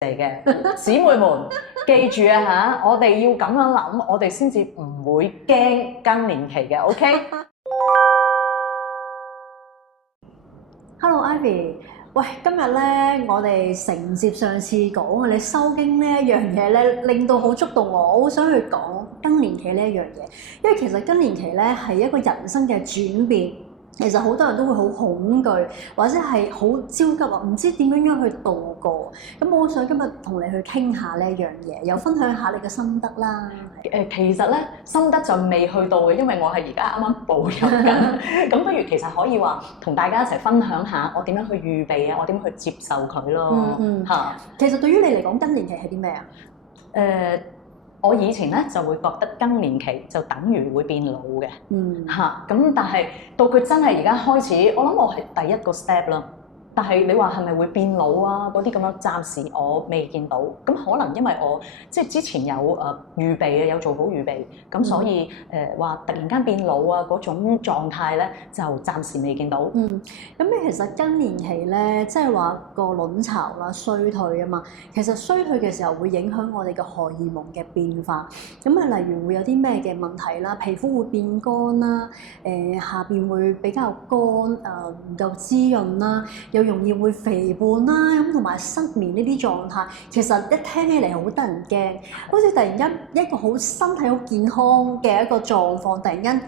嚟嘅，姊妹們記住啊嚇，我哋要咁樣諗，我哋先至唔會驚更年期嘅，OK？ Hello Ivy，喂，今日咧我哋承接上次講你收經呢一樣嘢咧，令到好觸動我，我好想去講更年期呢一樣嘢，因為其實更年期咧係一個人生嘅轉變。其實好多人都會好恐懼，或者係好焦急啊，唔知點樣去度過。咁我想今日同你去傾下呢一樣嘢，又分享下你嘅心得啦。其實咧心得就未去到嘅，因為我係而家啱啱步入緊。咁不如其實可以話同大家一齊分享下我點樣去預備啊，我點樣去接受佢咯。嚇，其實對於你嚟講，更年期係啲咩啊？我以前咧就會覺得更年期就等於會變老嘅，咁但係到佢真係而家開始，我諗我係第一個 step 啦。但係你話係咪會變老啊？嗰啲咁樣暫時我未見到，咁可能因為我即係之前有預備嘅，有做好預備，咁所以話突然間變老啊嗰種狀態咧，就暫時未見到。咁你其實更年期咧，即係話個卵巢啦衰退啊嘛，其實衰退嘅時候會影響我哋嘅荷爾蒙嘅變化。咁啊，例如會有啲咩嘅問題啦？皮膚會變乾啦，下邊會比較乾，唔夠滋潤啦，又容易會肥胖啦，咁同埋失眠呢啲狀態，其實一聽起嚟好得人驚，好似突然間一個好身體好健康嘅一個狀況，突然間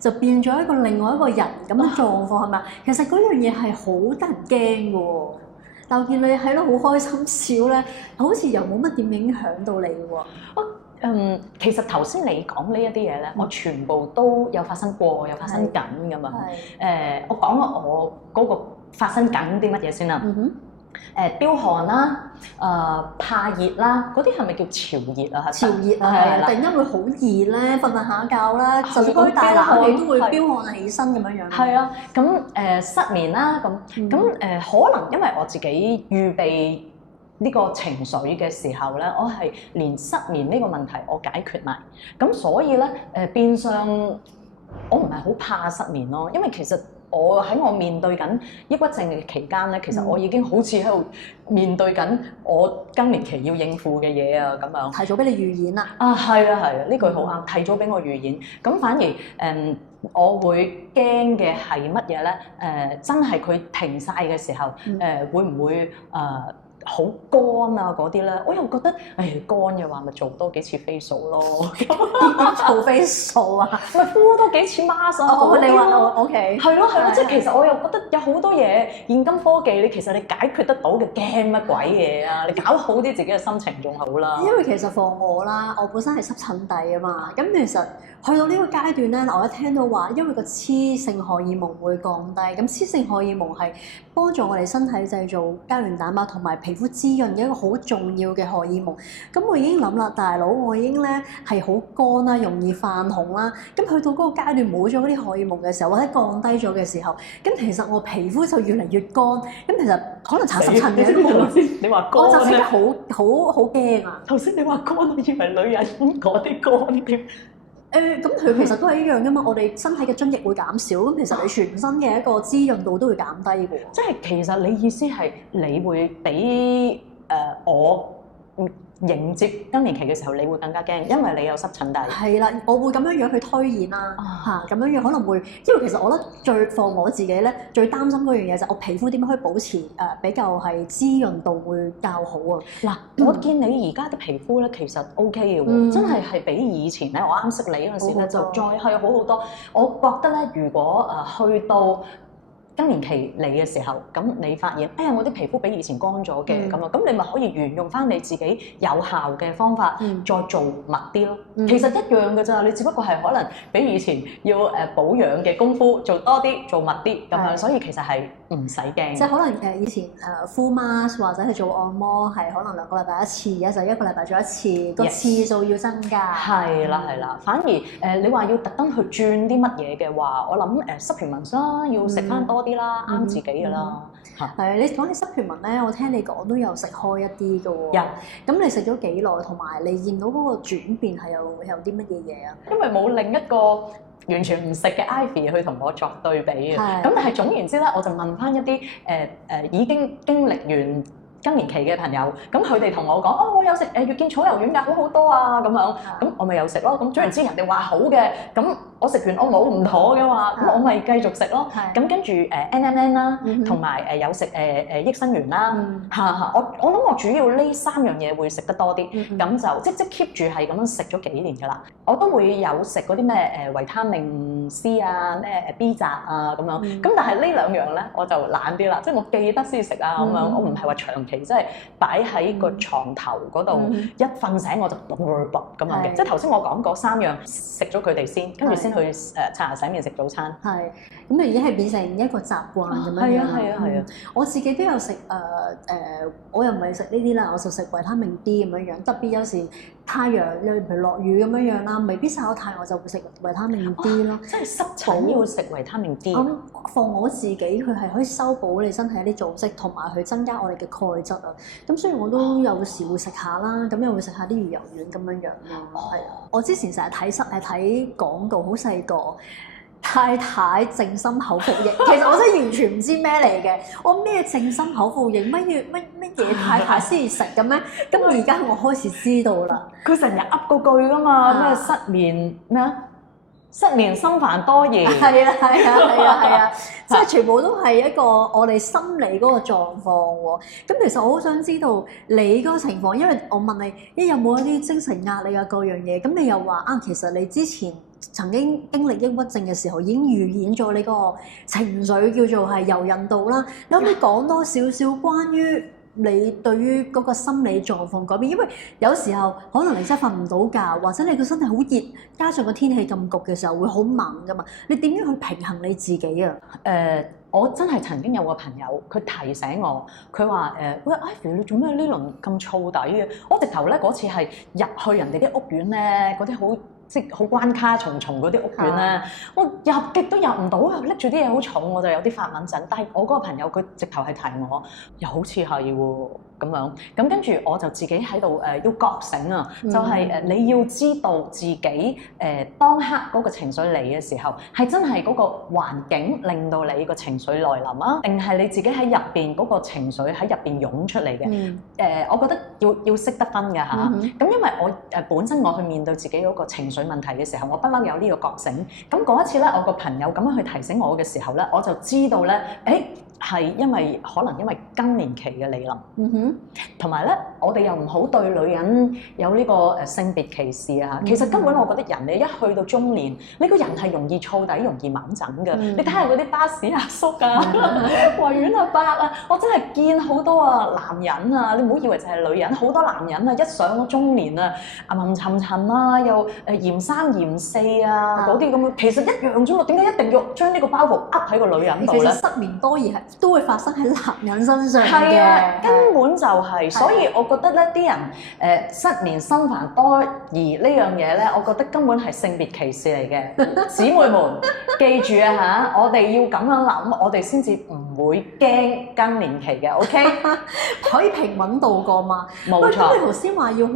就變咗一個另外一個人咁嘅狀況，係咪啊？其實嗰樣嘢係好得人驚嘅喎，但我見你喺度好開心笑咧，好似又冇乜點影響到你喎。其實頭先你講呢一啲嘢咧，我全部都有發生過，有發生緊㗎嘛。我講咗我嗰個發生緊啲乜嘢先啦？飆汗啦，怕熱啦，嗰啲係咪叫潮熱啊？潮熱啊，係啊，突然間會好熱咧，瞓下覺啦，就算開大冷氣都會飆汗起身咁樣樣。係啊，咁失眠啦，咁可能因為我自己預備呢個情緒嘅時候咧，我係連失眠呢個問題我解決埋，咁所以咧變相我唔係好怕失眠咯，因為其實我喺我面對緊抑鬱症嘅期間咧，其實我已經好似喺度面對緊我更年期要應付嘅嘢啊咁樣。提早俾你預演啦。係啊，呢句好啱，提早俾我預演。咁反而我會驚嘅係乜嘢咧？真係佢停晒嘅時候，會唔會好乾啊嗰啲咧？我又覺得乾嘅話，咪做多幾次 facial 咯。做 facial 啊？咪敷多幾次 mask 啊？你話我 OK？係咯，即係其實我又覺得有好多嘢，現今科技你其實你解決得到嘅，驚乜鬼嘢啊？你搞好啲自己嘅心情仲好啦。因為其實放我啦，我本身係濕疹底啊嘛，咁其實去到呢個階段咧，我一聽到話，因為個雌性荷爾蒙會降低，咁雌性荷爾蒙係幫助我哋身體製造膠原蛋白同埋皮膚滋潤嘅一個好重要嘅荷爾蒙。咁我已經諗啦，大佬，我已經咧係好乾啦，容易泛紅啦。咁去到嗰個階段冇咗嗰啲荷爾蒙嘅時候，或者降低咗嘅時候，咁其實我皮膚就越嚟越乾。咁其實可能搽濕疹嘅都冇。你話乾我就覺得好驚啊！頭先你話乾，我以為女人嗰啲乾添。咁佢其實都係一樣噶嘛，我哋身體嘅津液會減少，咁其實你全身嘅一個滋潤度都會減低嘅喎。即係其實你意思係你會比我迎接更年期嘅時候，你會更加驚，因為你有濕疹底。係啦，我會咁樣去推演啦，咁樣可能會，因為其實我覺得最放我自己咧，最擔心嗰樣嘢就係我皮膚點樣可以保持比較係滋潤度會較好啊。嗱，我見你而家啲皮膚咧其實 OK 嘅喎，真係比以前咧，我啱識你嗰陣時咧就再係好好多。我覺得咧，如果去到更年期嚟嘅時候，咁你發現，我啲皮膚比以前乾咗嘅，咁你咪可以沿用翻你自己有效嘅方法，再做密啲咯。其實一樣嘅咋，你只不過係可能比以前要保養嘅功夫做多啲，做密啲咁樣，所以其實係唔使驚。即係可能以前敷 mask 或者係做按摩係可能2個禮拜一次，而家就1個禮拜做一次，個次數要增加。係啦，反而你話要特登去轉啲乜嘢嘅話，我諗supplements啦，要食翻多啲啦，啱自己嘅啦。係你講起supplement咧，我聽你講都有食開一啲嘅喎。咁你食咗幾耐？同埋你見到嗰個轉變係有啲乜嘢嘢啊？因為冇另一個完全唔食嘅 Ivy 去同我作對比嘅。咁但係總言之咧，我就問翻一啲已經經歷完更年期嘅朋友，咁佢哋同我講：哦，我有食月見草油丸㗎，好好多啊咁樣。咁我咪有食咯。咁總言之，人哋話好嘅，咁我食完我冇唔妥嘅話，咁我咪繼續食咯。咁跟住NMN 啦，同埋有食益生元啦。我諗我主要呢3樣嘢會食得多啲，咁就即 keep 住係咁樣食咗幾年㗎啦。我都會有食嗰啲咩維他命 C 啊，咩B 雜啊咁樣。咁但係呢2樣咧，我就懶啲啦，即係我記得先食啊咁樣。我唔係話長期即係擺喺個床頭嗰度，一瞓醒我就咁樣嘅。即係頭先我講嗰3樣食咗佢哋先，跟住先去刷牙洗面食早餐。係，咁啊已經係變成一個習慣咁樣樣。係啊。我自己都有食我又唔係食呢啲啦，我就食維他命 D 咁樣樣。特別有時太陽，譬如落雨咁樣樣啦，未必曬到太陽，我就會食維他命 D 咯。即係濕疹要食維他命 D。放我自己，佢係可以修補你身體一啲組織，同埋去增加我哋嘅鈣質啊。咁所以我都有時會食下啦，咁又會食下啲魚油丸咁樣樣咯。係啊，我之前成日睇廣告，好細個。太太靜心口服液，其實我真係完全唔知咩嚟嘅。我咩靜心口服液，乜嘢太太先食嘅咩？咁而家我開始知道啦。佢成日噏嗰句噶嘛，咩失眠咩啊？失眠心煩多疑。係啊，即係全部都係一個我哋心理嗰個狀況喎。咁其實我好想知道你嗰個情況，因為我問你，有冇一啲精神壓力啊各樣嘢？咁你又話其實你之前曾經經歷抑鬱症嘅時候，已經預演咗你個情緒叫做係柔韌度啦。你可唔可以講多少少關於你對於嗰個心理狀況改變？因為有時候可能你真係瞓唔到覺，或者你個身體好熱，加上個天氣咁焗嘅時候會好猛噶嘛。你點樣去平衡你自己啊？我真係曾經有個朋友，佢提醒我，佢話喂 Ivy 你做咩呢輪咁燥底嘅？我直頭咧嗰次係入去人哋啲屋苑咧，嗰啲好即係好關卡重重嗰啲屋苑咧，我入極都入唔到啊！拎住啲嘢好重，我就有啲發敏疹。但係我嗰個朋友佢直頭係提我，又好似係喎咁樣。咁跟住我就自己喺度要覺醒啊！就係你要知道自己當刻嗰個情緒嚟嘅時候，係真係嗰個環境令到你個情緒來臨啊，定係你自己喺入邊嗰個情緒喺入邊湧出嚟嘅？我覺得要識得分㗎嚇。咁因為我本身我去面對自己嗰個情緒問題嘅時候，我不嬲有呢個覺醒。咁嗰一次咧，我個朋友咁樣去提醒我嘅時候咧，我就知道咧，係可能因為更年期嘅嚟臨，同埋咧，我哋又唔好對女人有呢個性別歧視啊！其實根本我覺得人你一去到中年，你個人係容易燥底、容易猛疹嘅。你睇下嗰啲巴士阿叔啊、維園阿伯啊，我真係見好多男人啊！你唔好以為就係女人，好多男人啊，一上咗中年啊，陰沉沉啊，又嫌3嫌4啊，嗰啲咁樣，其實一樣啫喎。點解一定要將呢個包袱噏喺個女人度咧？其實失眠多而都會發生喺男人身上嘅。係啊，根本就係。所以我覺得咧，啲人失眠心煩多疑呢樣嘢咧，我覺得根本係性別歧視嚟嘅。姊妹們記住啊嚇，我哋要咁樣諗，我哋先至唔會驚更年期嘅。OK， 可以平穩度過嘛？冇錯。咁你頭先話要去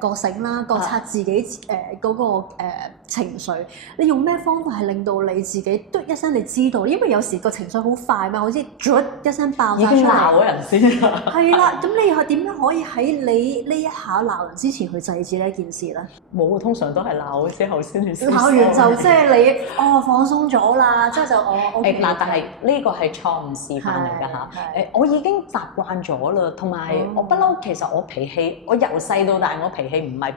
覺醒啦，覺察自己嗰個情緒，你用咩方法係令到你自己嘟一聲你知道？因為有時個情緒好快嘛，好似嘟一聲爆炸出嚟，已經鬧咗人先。係啦，咁你又點樣可以喺你呢一下鬧人之前去制止呢一件事咧？冇，通常都係鬧之後先去。鬧完就即係你放鬆咗啦，之後就嗱，但係呢個係錯誤示範嚟㗎嚇。我已經習慣咗啦，同埋我不嬲，其實我脾氣，我由細到大我脾氣唔係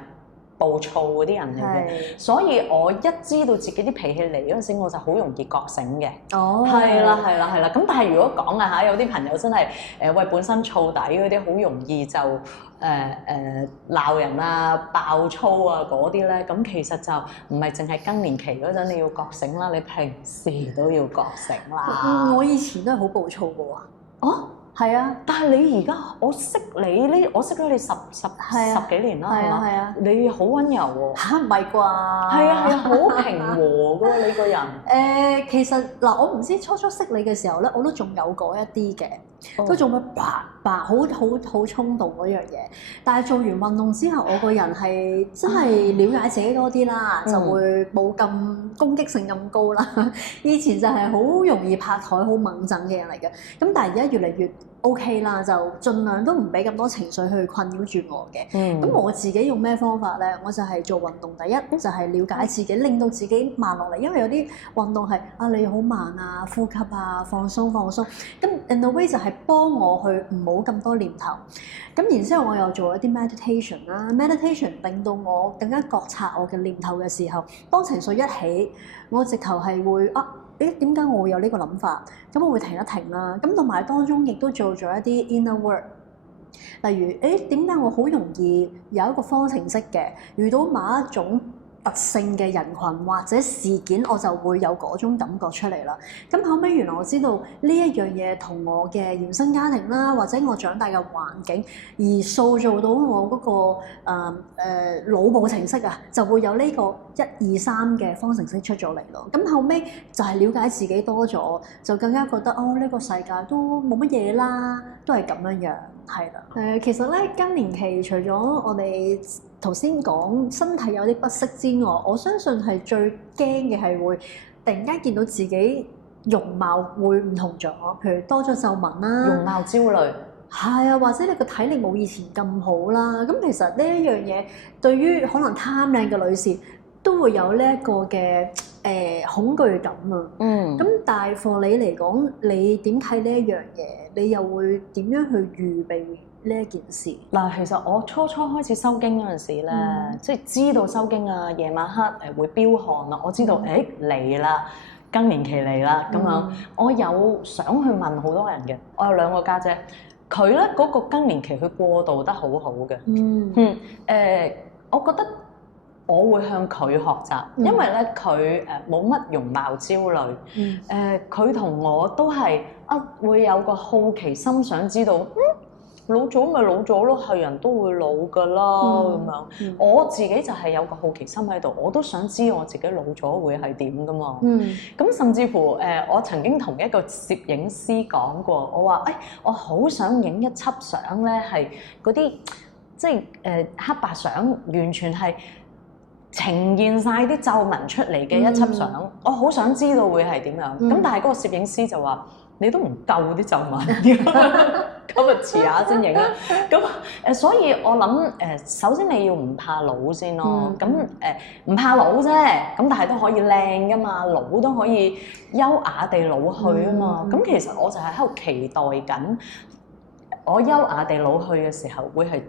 暴躁嗰啲人嚟嘅，所以我一知道自己啲脾氣嚟嗰陣時，我就好容易覺醒嘅。係啦。咁但係如果講啊嚇，有啲朋友真係喂本身燥底嗰啲，好容易就鬧人啊、爆粗啊嗰啲咧，咁其實就唔係淨係更年期嗰陣你要覺醒啦，你平時都要覺醒啦。我以前都係好暴躁嘅喎。係啊，但係你而家我識咗你十幾年啦，係嘛？你好溫柔喎。嚇唔係啩？係啊，好平和嘅喎你個人。其實嗱，我唔知初識你嘅時候咧，我都仲有嗰一啲嘅，都仲會好衝動嗰樣嘢。但係做完運動之後，我個人係真係了解自己多啲啦，就會冇咁攻擊性咁高啦。以前就係好容易拍台、好猛震嘅人嚟嘅。咁但係而家越嚟越 OK 啦，就盡量都唔俾咁多情緒去困擾住我嘅。咁我自己用咩方法咧？我就係做運動，第一就係了解自己，令到自己慢落嚟。因為有啲運動係你好慢啊，呼吸啊，放鬆。咁 in a way 就係幫我去唔好咁多念頭。咁然之後我又做一啲 meditation 啦，meditation 令到我更加覺察我嘅念頭嘅時候，當情緒一起，我直頭係會點解我會有呢個諗法？咁我會停一停啦。咁同埋當中亦都做咗一啲 inner work，例如點解我好容易有一個方程式嘅，遇到某一種特性嘅人群或者事件，我就會有嗰種感覺出嚟啦。咁後尾原來我知道呢一樣嘢同我嘅原生家庭啦，或者我長大嘅環境而塑造到我嗰個腦部程式啊，就會有呢個1、2、3嘅方程式出咗嚟咯。咁後尾就係了解自己多咗，就更加覺得呢個世界都冇乜嘢啦，都係咁樣樣，係啦。其實咧更年期除咗我哋頭先講身體有啲不適之外，我相信係最驚嘅係會突然間見到自己容貌會唔同咗，譬如多咗皺紋啦，容貌焦慮，係啊，或者你個體力冇以前咁好啦。咁其實呢一樣嘢對於可能貪靚嘅女士都會有呢一個嘅恐懼感啊。咁但係for你嚟講，你點睇呢一樣嘢？你又會點樣去預備呢一件事？嗱，其實我初開始收經嗰陣時咧，即係知道收經啊，夜晚黑會飆汗啦，我知道嚟啦，更年期嚟啦咁樣。我有想去問好多人嘅，我有2個家姐，佢咧嗰個更年期佢過渡得好好嘅。我覺得我會向佢學習，因為咧佢冇乜容貌焦慮。佢同我都係會有個好奇心，想知道老咗咪老咗咯，係人都會老噶啦咁樣。我自己就係有個好奇心喺度，我都想知我自己老咗會係點噶嘛。咁甚至乎我曾經同一個攝影師講過，我話我好想影一輯相咧，係嗰啲即係黑白相，完全係呈現晒啲皺紋出嚟嘅一輯相。我好想知道會係點樣。咁但係嗰個攝影師就話：你都唔夠啲皺紋嘅，咁遲下先影啦。咁所以我諗首先你要唔怕老先咯。咁唔怕老啫，咁但係都可以靚噶嘛，老都可以優雅地老去啊嘛。咁其實我就係喺度期待緊，我優雅地老去嘅時候會係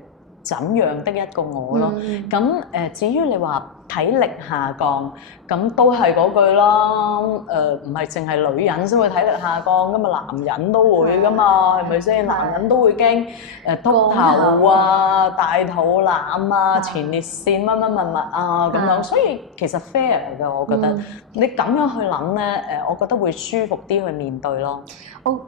怎樣的一個我咯。咁至於你話體力下降，咁都係嗰句啦。唔係淨係女人先會體力下降噶嘛，男人都會噶嘛，係咪先？男人都會驚禿頭啊、大肚腩啊、前列腺乜啊咁樣。所以其實 fair 嘅，我覺得你咁樣去諗咧，我覺得會舒服啲去面對咯。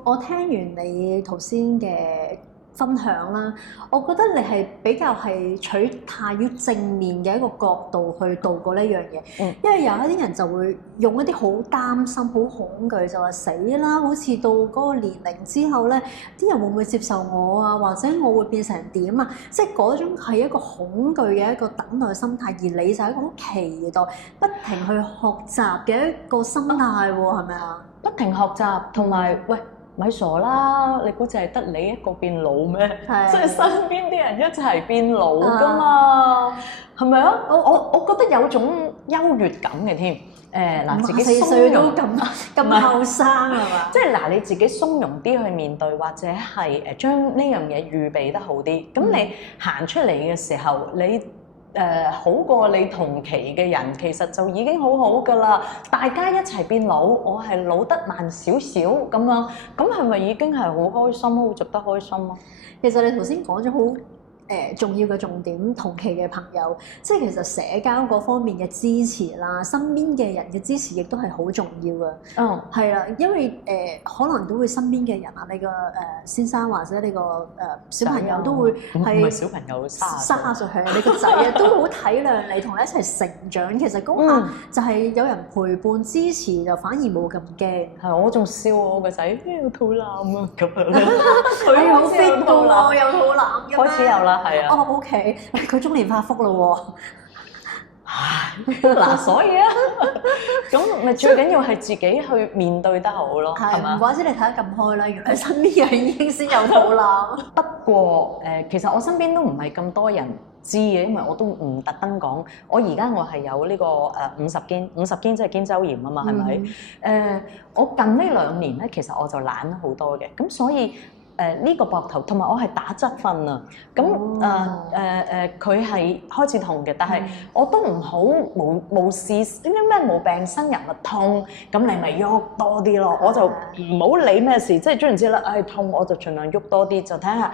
我聽完你頭先嘅分享啦，我覺得你係比較係取態於正面嘅一個角度去度過呢樣嘢。因為有一啲人就會用一啲好擔心、好恐懼，就話死啦！好似到嗰個年齡之後咧，啲人會唔會接受我啊？或者我會變成點啊？即係嗰種係一個恐懼嘅一個等待心態，而你就係一個好期待、不停去學習嘅一個心態喎，係咪啊？不停學習，同埋喂。咪傻啦！你估淨係得你一個變老咩？即係身邊啲人一齊變老噶嘛，係咪啊？我覺得有種優越感嘅添。嗱，自己54歲都咁後生係嘛？即係嗱，你自己鬆容啲去面對，或者係將呢樣嘢預備得好啲。咁你行出嚟嘅時候，你好過你同期嘅人，其實就已經好好㗎啦。大家一齊變老，我係老得慢少少咁樣，咁係咪已經係好開心，好值得開心啊？其實你頭先講咗好重要嘅重點，同期嘅朋友，即係其實社交嗰方面嘅支持啦，身邊嘅人嘅支持亦都係好重要嘅。係啦，因為可能都會身邊嘅人啊，你個先生或者你個小朋友都會係唔係小朋友30歲係你個仔啊，都好體諒你，同你一齊成長。其實嗰下就係有人陪伴支持，就反而冇咁驚。係，我仲笑我個仔有肚腩啊咁樣，佢好 fit 㗎喎，有肚腩嘅咩？開始有啦。係啊，OK，佢中年發福啦喎，嗱，所以啊，咁咪最緊要係自己去面對得好咯，係唔嘛？怪之你睇得咁開啦，原來身邊人已經先有肚腩。不過其實我身邊都唔係咁多人知嘅，因為我都唔特登講。我係有呢個50肩即係肩周炎啊嘛，係咪？我近呢2年咧，其實我就懶好多嘅，咁所以。呢個膊頭同埋我係打側瞓啊，咁佢係開始痛嘅，但係我都唔好無事呢啲咩無病呻吟啊痛，咁你咪喐多啲咯，我就唔好理咩事，即係總言之啦，痛我就盡量喐多啲，就睇下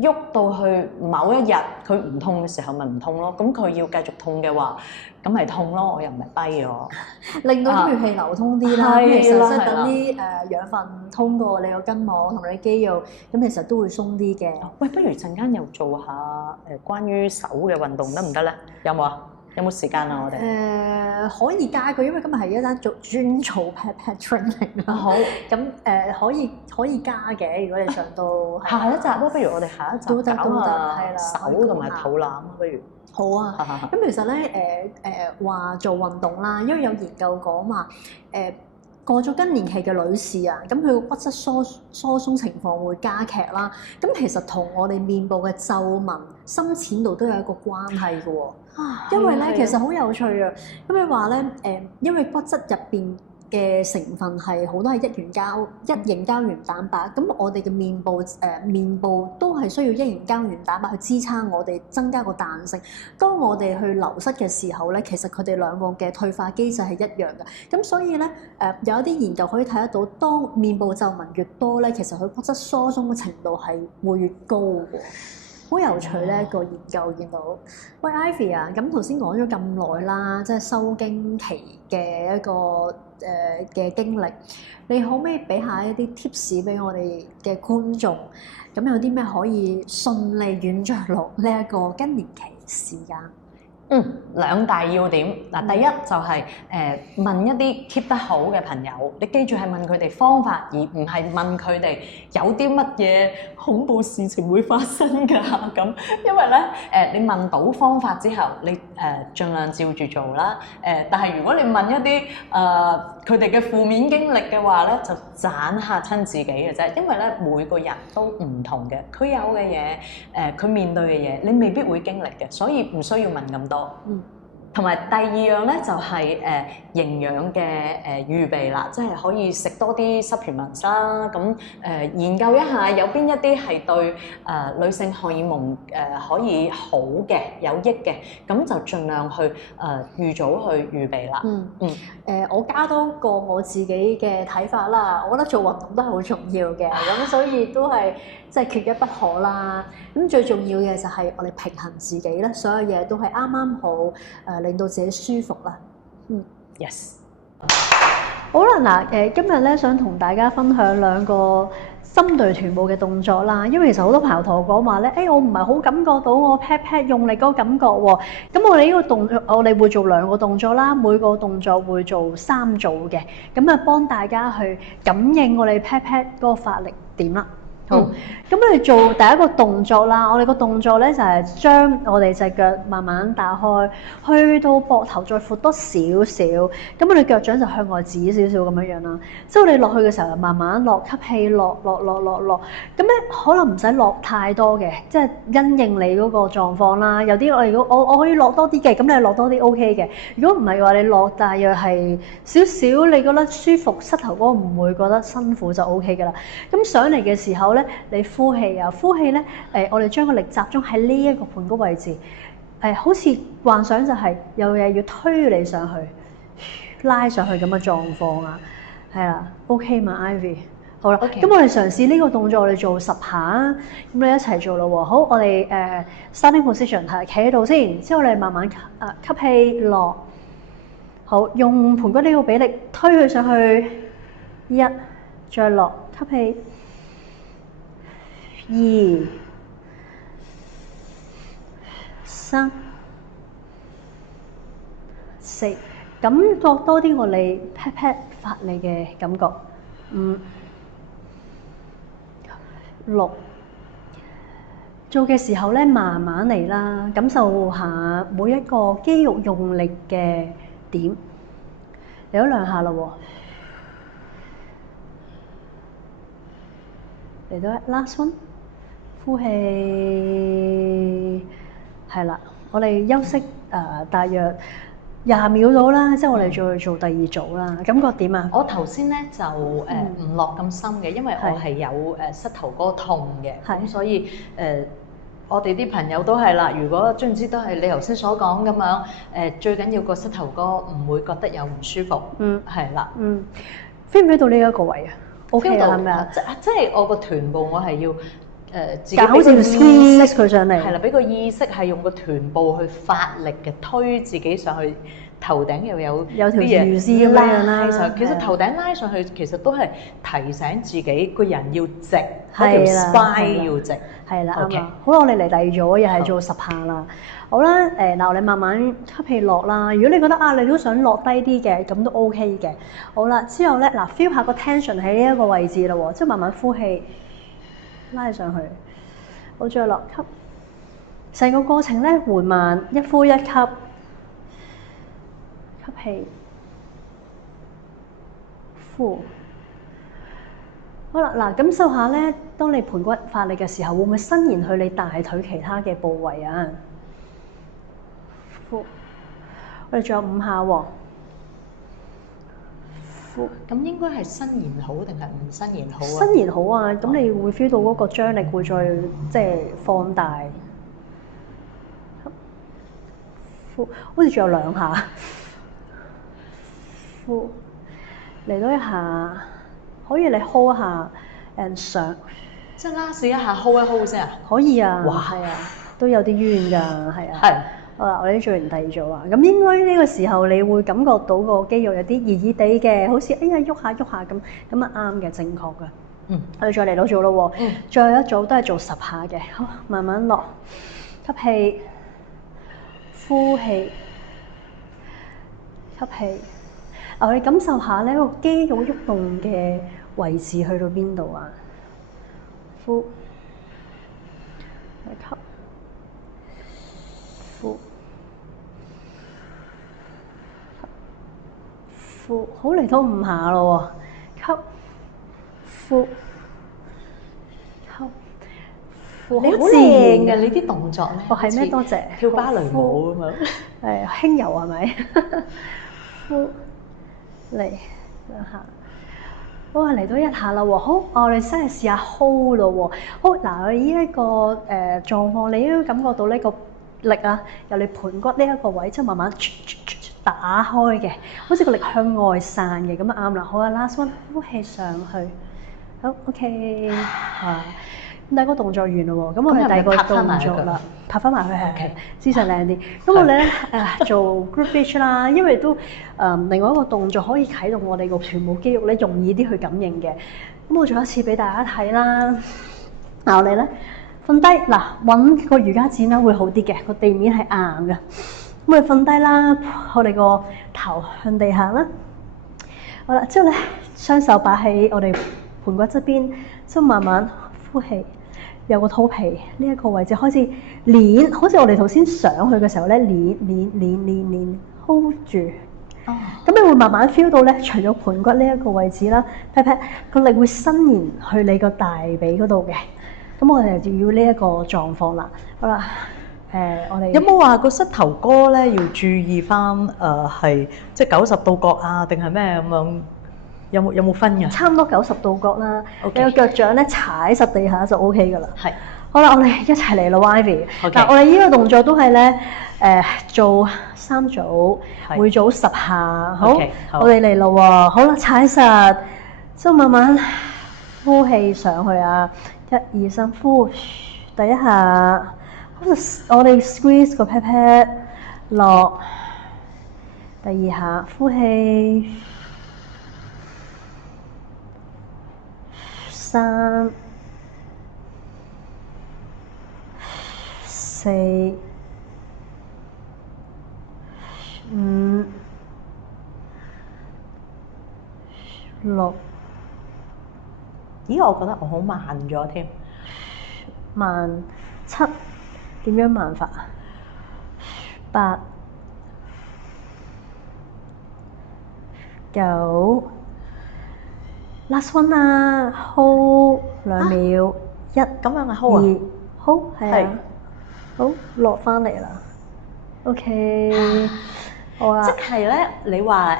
喐到去某一日佢唔痛嘅時候咪唔痛咯，咁佢要繼續痛嘅話。咁咪痛咯，我又唔係跛咗，令到啲血氣流通啲啦。其實即係等啲養分通過你個筋膜同你肌肉，咁其實都會鬆啲嘅。喂，不如陣間又做下關於手嘅運動得唔得咧？有冇啊？有冇時間啊？我哋可以加佢，因為今日係一單專做 pat training 啦。好，咁可以加嘅，如果你上到下一集咯，不如我哋下一集都得，係啦，手同埋肚腩啊，不如。好啊，咁其實咧話做運動啦，因為有研究講話過咗更年期嘅女士啊，咁佢個骨質疏鬆情況會加劇啦。咁其實同我哋面部嘅皺紋深淺度都有一個關係嘅喎。因為咧其實好有趣啊。咁佢話咧因為骨質入邊嘅成分係好多係一型膠原蛋白，咁我哋嘅面部都係需要一型膠原蛋白去支撐我哋，增加個彈性。當我哋去流失嘅時候咧，其實佢哋兩個嘅退化機制係一樣嘅。咁所以咧有一啲研究可以睇得到，當面部皺紋越多咧，其實佢骨質疏鬆嘅程度係會越高嘅。好有趣咧個研究見到。喂 Ivy 啊，咁頭先講咗咁耐啦，即係收經期嘅一個嘅經歷，你可唔可以俾下一啲 tips 俾我哋嘅觀眾？咁有啲咩可以順利軟着陸呢一個更年期時間？兩大要點嗱，第一就係問一啲 keep 得好嘅朋友，你記住係問佢哋方法，而唔係問佢哋有啲乜嘢恐怖事情會發生㗎咁。因為咧你問到方法之後，你盡量照住做啦。但係如果你問一啲佢哋嘅負面經歷嘅話咧，就盞嚇親自己嘅啫。因為咧每個人都唔同嘅，佢有嘅嘢佢面對嘅嘢，你未必會經歷嘅，所以唔需要問咁多。同埋第二樣咧就係營養嘅預備啦，即係可以食多啲 supplements 啦。咁研究一下有邊一啲係對女性荷爾蒙可以好嘅有益嘅，咁就盡量去預早去預備啦。我加多個我自己嘅睇法啦，我覺得做運動都係好重要嘅，咁所以都係即係缺一不可啦。咁最重要嘅就係我哋平衡自己咧，所有嘢都係啱啱好令到自己舒服啦。Yes。好啦，嗱今日咧想同大家分享2個針對臀部嘅動作啦，因為其實好多朋友同我講話咧，我唔係好感覺到我 pat 用力嗰個感覺喎。咁我哋呢個動作，我哋會做2個動作啦，每個動作會做3組嘅，咁啊幫大家去感應我哋 pat 嗰個發力點啦。好，咁我哋做第一個動作啦。我哋個動作咧就係將我哋隻腳慢慢打開，去到膊頭再闊多少少。咁我哋腳掌就向外指少少咁樣樣啦。之後你落去嘅時候，就慢慢落，吸氣落。咁咧可能唔使落太多嘅，即係因應你嗰個狀況啦。有啲我可以落多啲嘅，咁你落多啲 OK 嘅。如果唔係嘅話，你落大約係少少，你覺得舒服，膝頭哥唔會覺得辛苦就 OK 㗎啦。咁上嚟嘅時候咧，你呼氣啊，呼氣咧，我哋將個力集中喺呢一個盤骨位置，好似幻想就係有嘢要推你上去，拉上去咁嘅狀況啊，係啦 ，OK 嘛 ，Ivy， 好啦，咁我哋嘗試呢個動作，我哋做10下，咁你一齊做咯喎，好，我哋standing position 係企喺度先，之後我哋慢慢吸氣落，好，用盤骨呢個比例推佢上去，1，再落，吸氣。2、3、4，感覺多啲我哋 pat 發力嘅感覺。5、6、做嘅時候咧，慢慢嚟啦，感受下每一個肌肉用力嘅點，嚟咗2下啦喎，嚟到 last one， 呼氣，係啦，我哋休息大約20秒到啦，之後我哋再做第二組啦，感覺點啊？我頭先咧就唔落咁深嘅，因為我係有膝頭哥痛嘅，咁所以我哋啲朋友都係啦。如果總之都係你頭先所講咁樣，最緊要個膝頭哥唔會覺得有唔舒服。係啦。feel 唔 feel 到呢一個位啊 ？OK 啦，係咪啊？即係我個臀部，我係要自己搞住 squeeze 佢上嚟。係啦，俾個意識係用個臀部去發力嘅，推自己上去。頭頂又有條魚絲咁樣啦，其實頭頂拉上去其實都係提醒自己個人要直，嗰條 spine 要直。係啦，啱啊。好啦，我哋嚟第二組，又係做10下啦。好啦，嗱，你慢慢吸氣落啦。如果你覺得你都想落低啲嘅，咁都 OK 嘅。好啦，之後咧嗱 ，feel 下個 tension 喺呢一個位置啦喎，即係慢慢呼氣，拉上去。好，再落吸。成個過程咧緩慢，一呼一吸。吸氣，呼。好啦，嗱，感受下咧，當你盤骨發力嘅時候，會唔會伸延去你大腿其他嘅部位啊？呼。我哋仲有5下喎。呼。咁應該係伸延好定係唔伸延好啊？伸延好啊！咁你會 feel 到嗰個張力會再即係放大。呼。好似仲有2下。呼，嚟到1下，可以你 hold 一下上，即係拉屎一下 hold 一 hold 先啊？可以啊，哇，係啊，都有啲冤㗎，係啊。係。好啦，我哋做完第2組啊，咁應該呢個時候你會感覺到個肌肉有啲熱熱地嘅，好似哎呀喐下咁，咁啊啱嘅，正確㗎。我哋再嚟到做咯喎。最後一組都係做10下嘅，好，慢慢落，吸氣，呼氣，吸氣。我哋感受下呢個肌肉喐動嘅位置去到邊度啊？呼，吸，呼，呼，好，嚟到5下咯喎，吸，呼，吸，呼，你好靚嘅你啲動作咧。係咩？多謝。跳芭蕾舞咁樣。輕柔係咪？呼。嚟2下，好啊！嚟到1下啦喎，好，我哋真係試下 hold 咯喎，好嗱，我哋呢一個狀況，你應該感覺到呢個力啊，由你盤骨呢一個位，即係慢慢打開嘅，好似個力向外散嘅，咁啊啱啦，好啊 ，last one， 呼氣上去，好 OK，咁第一個動作完咯喎，咁我哋第二個動作啦，拍翻埋佢係，姿勢靚啲。咁我哋咧做 group bridge 啦，因為都另外一個動作可以啟動我哋個全部肌肉咧，容易啲去感應嘅。咁我做一次俾大家睇啦。嗱，我哋咧瞓低，嗱揾個瑜伽墊啦會好啲嘅，個地面係硬嘅。咁我哋瞓低啦，我哋個頭向地下啦。好啦，之後咧雙手擺喺我哋盤骨側邊，之後慢慢呼氣。有個肚皮呢一個位置開始攣，好似我哋頭先上去嘅時候咧，攣 hold 住。咁你會慢慢 feel 到咧，除咗盤骨呢一個位置啦，pat pat 個力會伸延去你個大髀嗰度嘅。咁我哋就要呢一個狀況啦。好啦，我哋有冇話個膝頭哥咧要注意翻係即係90度角啊，定係咩咁樣？有冇分㗎？差唔多90度角啦。你個腳掌咧踩實地下就 OK 㗎啦。係。好啦，我哋一齊嚟咯 ，Ivy。嗱，我哋呢個動作都係咧做3組，每組10下。好，我哋嚟咯喎。好啦，踩實，之後慢慢呼氣上去啊！1、2、3，呼。第一下，我哋 squeeze 個 pat pat 落。第2下，呼氣。3、4、5、6。咦，我覺得我好慢咗添。慢7點樣慢法？8、9 last one 啊 ，hold 2秒，1咁樣嘅 hold 啊2 hold 係係啊，好落翻嚟啦，OK，好啦即，係咧，你話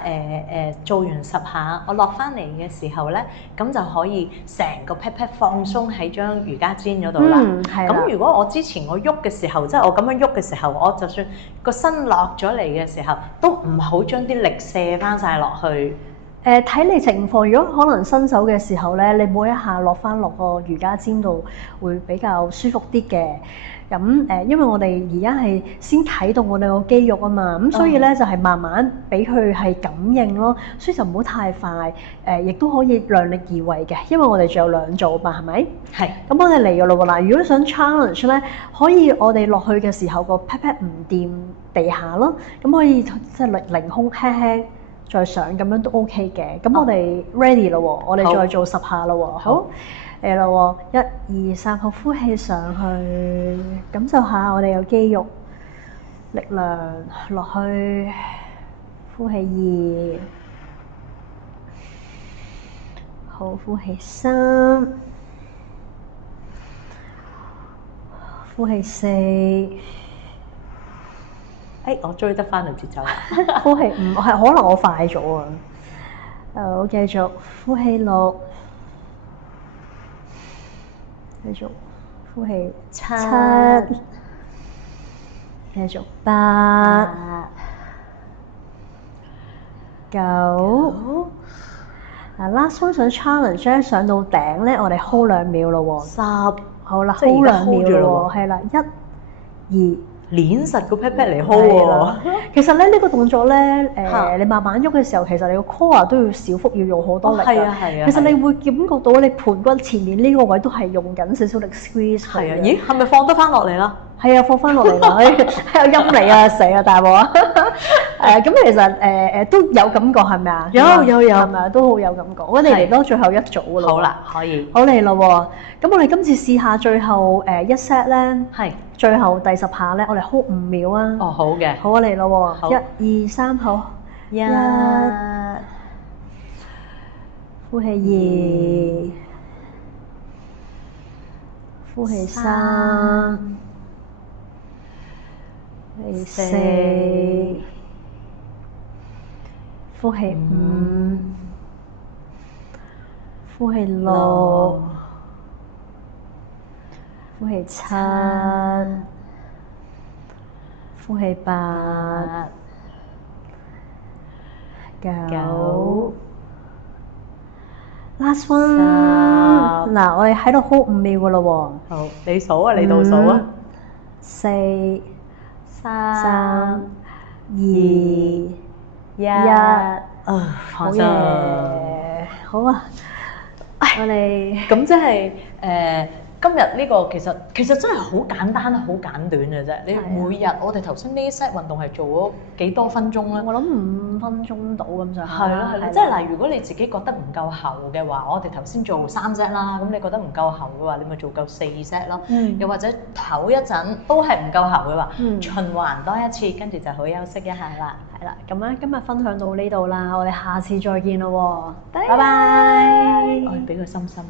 做完10下，我落翻嚟嘅時候咧，咁就可以成個 pat pat 放鬆喺張瑜伽墊嗰度啦。係啦咁如果我之前我喐嘅時候，即係我咁樣喐嘅時候，我就算個身落咗嚟嘅時候，都唔好將啲力射翻晒落去。睇你情況，如果可能新手嘅時候咧，你每一下落翻落個瑜伽墊度會比較舒服啲嘅。咁因為我哋而家係先啟動我哋個肌肉啊嘛，咁所以咧就係慢慢俾佢係感應咯，所以就唔好太快。亦都可以量力而為嘅，因為我哋仲有2組嘛，係咪？係。咁我哋嚟㗎咯喎嗱，如果想 challenge 咧，可以我哋落去嘅時候個 pat pat 唔掂地下咯，咁可以即係凌空輕輕再上咁樣都 OK 嘅。咁我哋 ready 咯喎，我哋再做10下咯喎，好嚟咯喎，1、2、3，好，呼氣上去，感受下我哋有肌肉力量落去，呼氣2，好，呼氣3，呼氣4。我追得翻嚟節奏。呼氣5，係可能我快咗啊。好，繼續呼氣6，繼續呼氣7，繼續8、9。嗱，last one 想 challenge 咧，上到頂咧，我哋 hold 2秒咯喎。10，好啦即係而家，hold 2 hold 住秒咯喎，係啦，1、2。攣實個 pat pat 嚟 hold 喎。其實咧呢個動作咧，嚇你慢慢喐嘅時候，其實你個 core 都要小幅要用好多力㗎。係啊係啊。其實你會感覺到你盤骨前面呢個位都係用緊少少力 squeeze 佢係啊，嘅。咦，係咪放得翻落嚟啦？係啊，放翻落嚟啦，係有陰嚟啊，死啊大鑊啊！咁其實都有感覺係咪啊？有係咪啊？都好有感覺。我哋嚟到最後一組㗎啦。好啦，可以。好嚟咯喎！咁我哋今次試下最後一 set 咧。係。最後第10下咧，我哋 hold 5秒啊！哦，好嘅。好啊，嚟咯好喎！1、2、3，好。1，呼氣2，呼氣3，呼氣4，呼氣5，呼氣6。呼氣7，呼氣8、9 ，last one。嗱，我哋喺度 hold 5秒㗎咯喎。好，你數啊，你倒數啊。4、3、2、1，放好鬆。嘢，好啊！我哋咁即係今日呢個其實真係好簡單、好簡短嘅啫。你每日我哋頭先呢 set 運動係做咗幾多分鐘咧？我諗5分鐘到咁上下。係咯係咯，即係嗱，如果你自己覺得唔夠厚嘅話，我哋頭先做3 set 啦，咁你覺得唔夠厚嘅話，你咪做夠4 set 咯。又或者唞一陣都係唔夠厚嘅話，循環多一次，跟住就好休息一下啦。係啦，咁咧今日分享到呢度啦，我哋下次再見咯喎，拜拜。我俾個心心。